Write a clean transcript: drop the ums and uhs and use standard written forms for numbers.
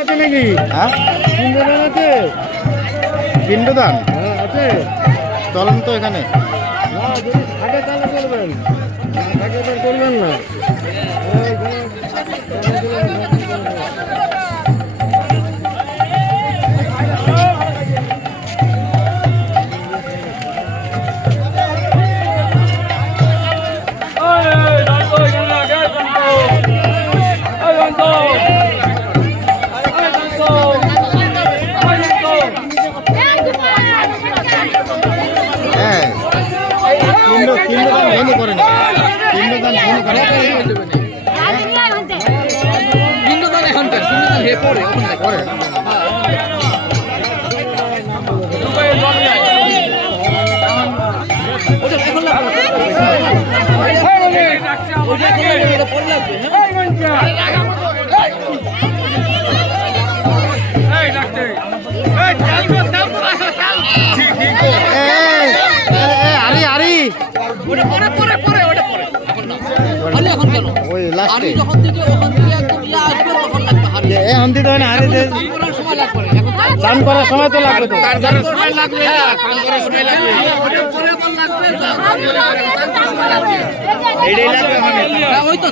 আছে নাকি? হ্যাঁ পিণ্ডদান আছে? পিণ্ডদান আছে। চলেন তো এখানে। না যদি থাকে তাহলে করবেন, না থাকে তাহলে করবেন না। হ্যাঁ পিণ্ডদান ভেঙে করেন, পিণ্ডদান ভেঙে করেন। পরে ওই লাস্টে এখন দিতে হয় না, হারি চান করার সময় তো লাগবে তো। এই তো